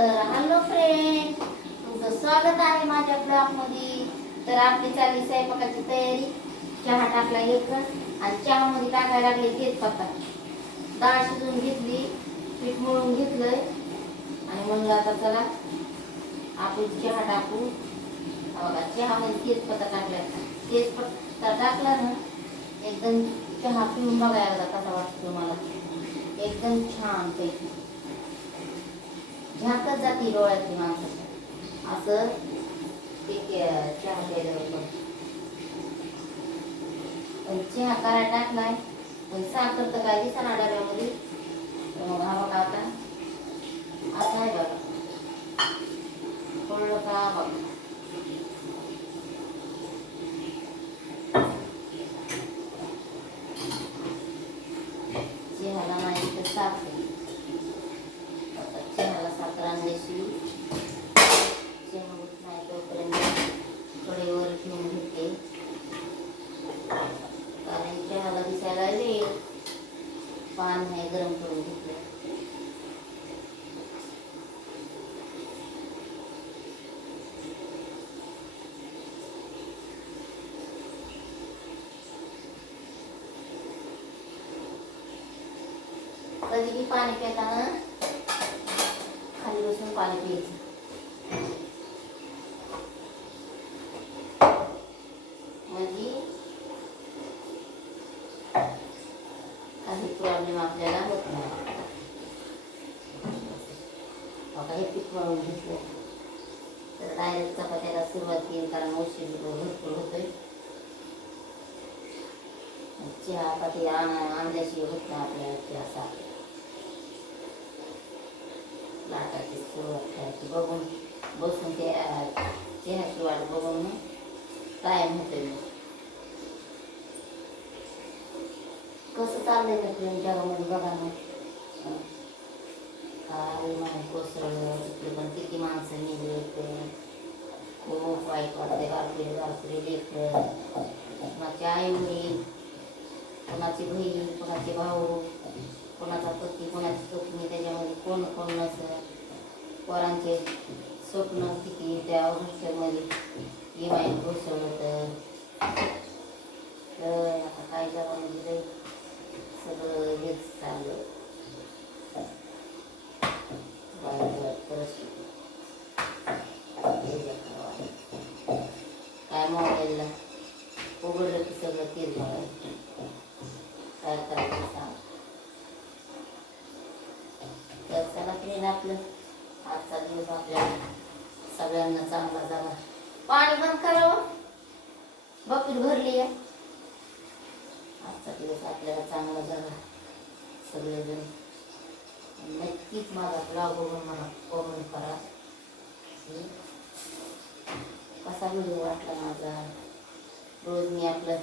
तर hello friend तुमचं स्वागत आहे माझ्या ब्लॉगमध्ये तर आपली चालली स्वयंपाकाची तयारी. चहा टाकला एक आणि चहामध्ये टाकायला लागले तेजपत्ता डाळ शिजून घेतली पीठ मळून घेतलंय. आणि म्हणलं आता चला आपण चहा टाकू. बघा चहामध्ये तेजपत्ता टाकलाय. तेजपत्ता टाकला ना एकदम चहा पिऊन बघायला कसा वाटतो तुम्हाला? एकदम छान पैकी. झाकत जाते डोळ्यातली माणसं. असं ते चहा केल्यावर पण. पण चहा करायला टाकलाय. पण साखर तर काय दिसा ना डब्यामध्ये तर मग हा बघा आता असं आहे बघा. कळलं का बघा चहाला नाही तर साखर आता चहाला साखर आणल्याशी चहा ठेवून घेते. कारण चहाला दिसायला वेळ पान नाही गरम करून घेतलं. कधी पाणी पिताना खाली पाणी म्हणजे काही प्रॉब्लेम आपल्याला होत नाही. बघा हे पीठ मळून घेतलं तर डायरेक्ट चपात्याला सुरुवात केली कारण उशीर भरपूर होतोय. चहा पाती आणल्याशिवाय होत नाही आपल्याला असा साखर लाटाची बघून बसून ते चहाची वाट बघून टाईम होतोय मग कसं चाललंय ना फ्रेंड जगामध्ये बघा ना काय नाही कोसळलं तिकडे पण किती माणसं निघले होते खूप वाईट वाटते बापरे बापरे लेकरं कोणाची आई वडील कोणाची बहीण कोणाचे भाऊ कोणाचा पती कोणाची स्वप्नी त्याच्यामध्ये कोण कोण नसं पोरांचे स्वप्न किती त्या हॉस्टेलमध्ये इमाई कोसळलं तर आता काय जगामध्ये म्हणजे सगळं हेच चाललं काय मोबाईलला? उघडलं की सगळं तेच बघा काय करायचं सांग. तर चला फ्रेंड आपलं आजचा दिवस आपल्याला सगळ्यांना चांगला झाला. पाणी बंद करावं. बकेट भरली आहे. आजचा दिवस आपल्याला चांगला झाला. सगळेजण. नक्कीच माझा ब्लॉग बघून मला कमेंट करा. कसा व्हिडिओ वाटला माझा? रोज मी आपलं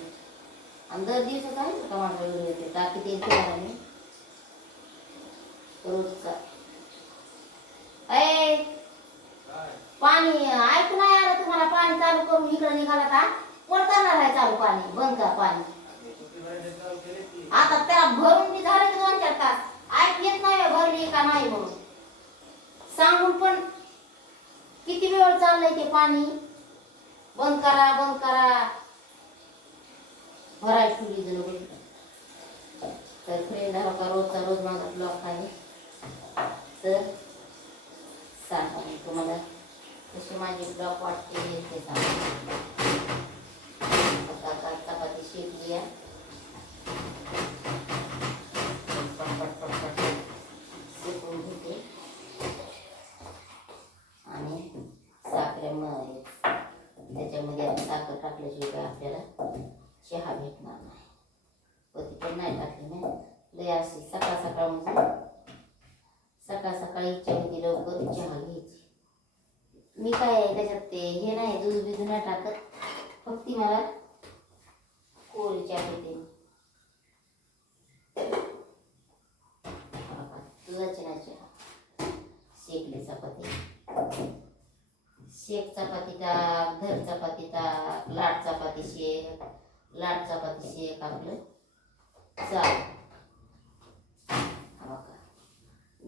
आणि दर दिवसाचा आहे का माझा व्हिडिओ येते टाकी ते तुम्हाला मी. रोजचा. पाणी ऐकू नाही आलं तुम्हाला पाणी चालू करून इकडं निघाला का? कोण करणार आहे चालू पाणी? बंद का पाणी? आता त्याला भरून बी झालं की दोन चार तास. ऐक येत नाही भरली का नाही म्हणून सांगून पण किती वेळ चाललंय ते पाणी? बंद करा बंद करा. भराय ठेवली जण बघितलं तर फ्रेंड हा का रोजचा रोज माझा ब्लॉक आहे. तर सांगा तुम्हाला. तशी माझी ब्लॉक वाटते ते सांगा आता काय चपाती आहे पटपट पटपट शेकून घेते आणि साखरेमध्ये त्याच्यामध्ये आता साखर टाकल्याशिवाय काय आपल्याला चहा भेटणार नाही होती पण नाही टाकली नाही लय अशी सकाळ सकाळ म्हणजे सकाळ सकाळी इच्छा होती लवकर चहा घ्यायची मी काय त्याच्यात ते हे नाही दूध बिध नाही टाकत. फक्त मला कोरी चहा घेते दुधाची नाही शेकली चपाती. शेक चपाती टाक धर चपाती टाक लाट चपाती शेक. लाट चपाती शेक आपलं. चाल.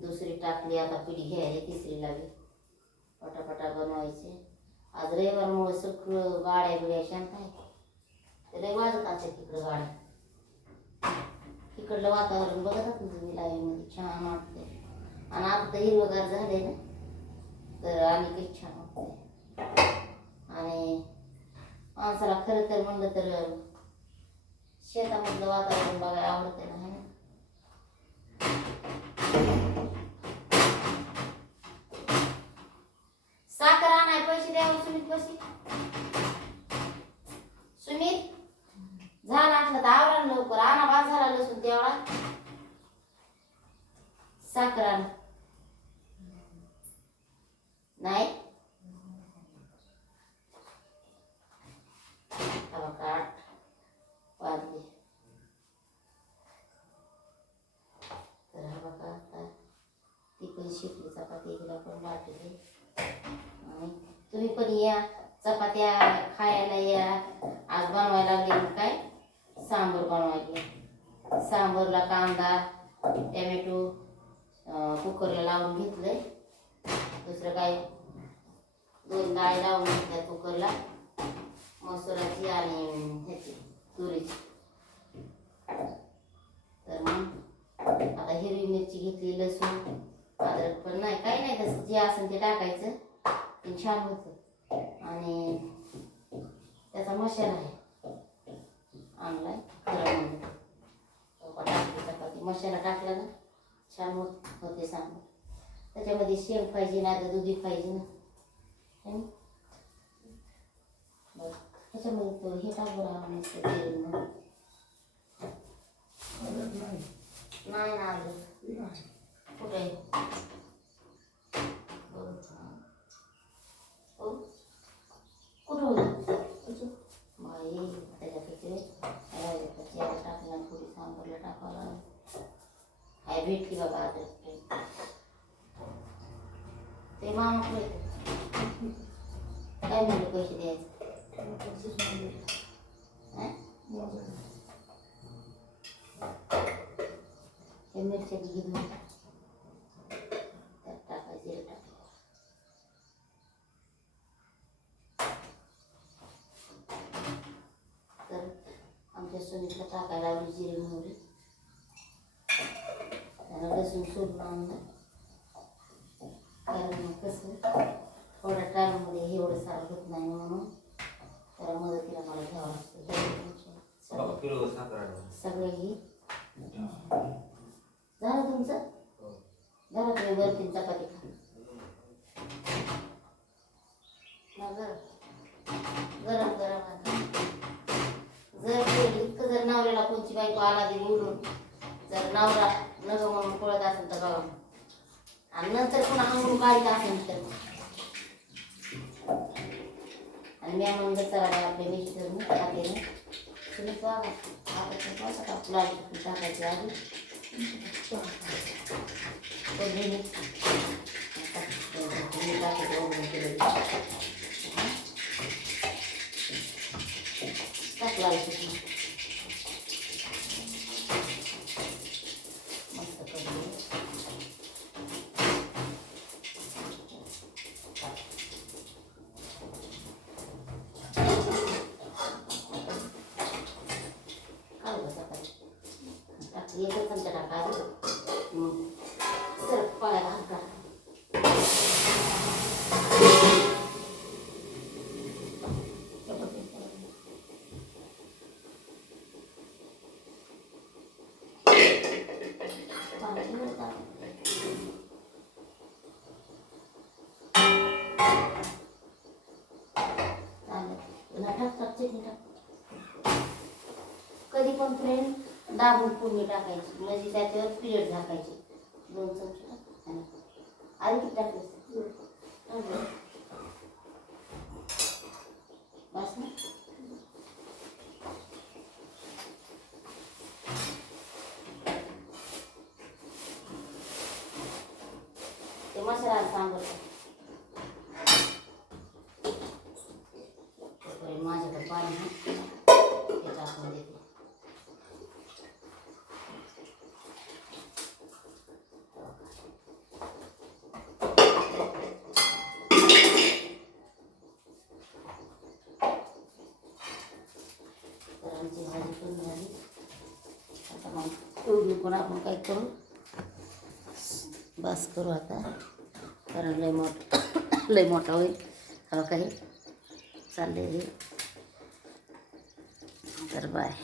दुसरी टाकली आता पिढी घ्यायला तिसरी लागली. पटापटा बनवायचे. आज रविवारमुळे सगळं गाड्या बिड्या शांत आहे ते लय वाजत असेल तिकडं गाड्या. तिकडलं वातावरण बघतात ना तुम्ही लाईव्हमध्ये छान वाटते आणि आता हिरवगार झाले ना. तर आणि छान वाटते आणि माणसाला खरं तर म्हणलं तर शेतामधलं वातावरण बघायला आवडते ना है ना साखर आणाय पैसे कशी सुमित झाला असलं तर आवरा लवकर. आणा बाजारा झाला लसूण तेवढा. साखर नाही? आठ वाजले. तर आता शिकली चपाती हिला पण वाटली. या चपात्या खायला या. आज बनवायला लागले काय? सांबर बनवायला सांबरला कांदा टॅमॅटो कुकरला लावून घेतलंय. दुसरं काय? दोन डाळी लावून घेतल्या कुकरला. मसुराची आणि ह्याची तुरीची. तर मग आता हिरवी मिरची घेतली लसूण अद्रक पण नाही काही नाही तसं जे असेल ते टाकायचं. ते छान होतं आणि त्याचा मसाला आहे. आणलाय खरं म्हणून. चपाती. मसाला टाकला ना छान होत होते सांग त्याच्यामध्ये शेंग पाहिजे ना तर दुधी पाहिजे ना? बरं. त्याच्यामध्ये तो हे टाक हा मग. नाही? ना आलं. कुठे आहे? बरं, हा. हो? कुठं होतं? बाई, त्याच्यापेक्षा राहिलं टाकला सांबरला टाकावं हाय भेटली बाबा आता ते मामाकडे काय म्हणलं पैसे द्यायचे? हं? ते मिरच्या घेऊन त्यात टाकायचे टाकायचे तर सुनीतला टाकायला लावली जिरे मोहरी त्याला लसूण सोडून आणलं कारण मग कसं थोड्या टायमामध्ये एवढं सारं होत नाही म्हणून त्याला मदतीला मला घ्यावं लागतं सगळे- किलो ही झालं तुमचं. झालं तुम्ही वरती चपाती खा गरम गरम गरम. जर ते इतकं बायको आला ती बोलून जर नवरा नग म्हणून पळत असेल तर बघा आणि नंतर पुन्हा अंगून काढत असेल तर आणि मी म्हणून जर चला आपले मिस्टर मी खाते ना तुम्ही बघा आता ते बघा का टाकायची आधी कोथिंबीर. कधी पण फ्रेंड दाबून फोडणी टाकायची. म्हणजे त्याच्यावर पिरियड टाकायचे दोन चमचे टाक. आणि आधी किती टाकले बस ना? ते मसाला सांगत माझ्याकडे पाणी आहे. ते टाकून देते मटारची भाजी पण झाली. आता मग एवढी पण आपण काय करू? बस करू आता. कारण लय मोठ लय मोठा होईल. हवा काही चालले तर बाय.